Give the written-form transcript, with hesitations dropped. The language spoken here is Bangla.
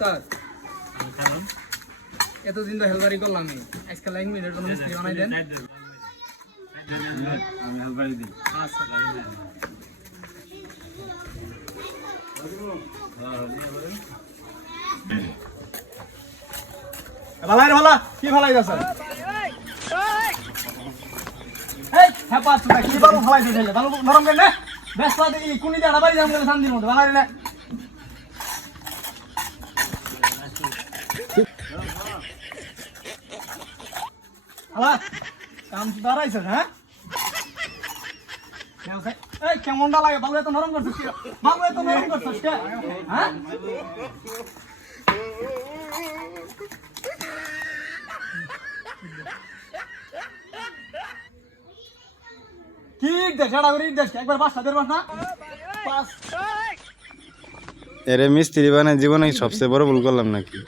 উস্তাদ এতদিন তো হেলবারি করলাম আজকে লাইন মিনিটের জন্য মিস্ত্রি বানাই দেন। আমি হেলবারি দিই। আচ্ছা ভালাই রে ভালা কি ভালাই যাচ্ছে এই হেপা তুই কি বাবু ভালাই দিলে ভালো নরম করে নে বেশ পাতে কি কোনি দে আড়াবাড়ি যাম করে শান্তির মধ্যে ভালাই রে না আলা কাম দাঁড়াইছে হ্যাঁ এই কেমনটা লাগে বাবু এত নরম করছিস কি বাবু এত নরম করছিস কে হ্যাঁ কি দেখ এটা করে দেখ একবার 5 দেড় মাস না 5 এরে মিস্ত্রি বানায় জীবনে সবচেয়ে বড় ভুল করলাম নাকি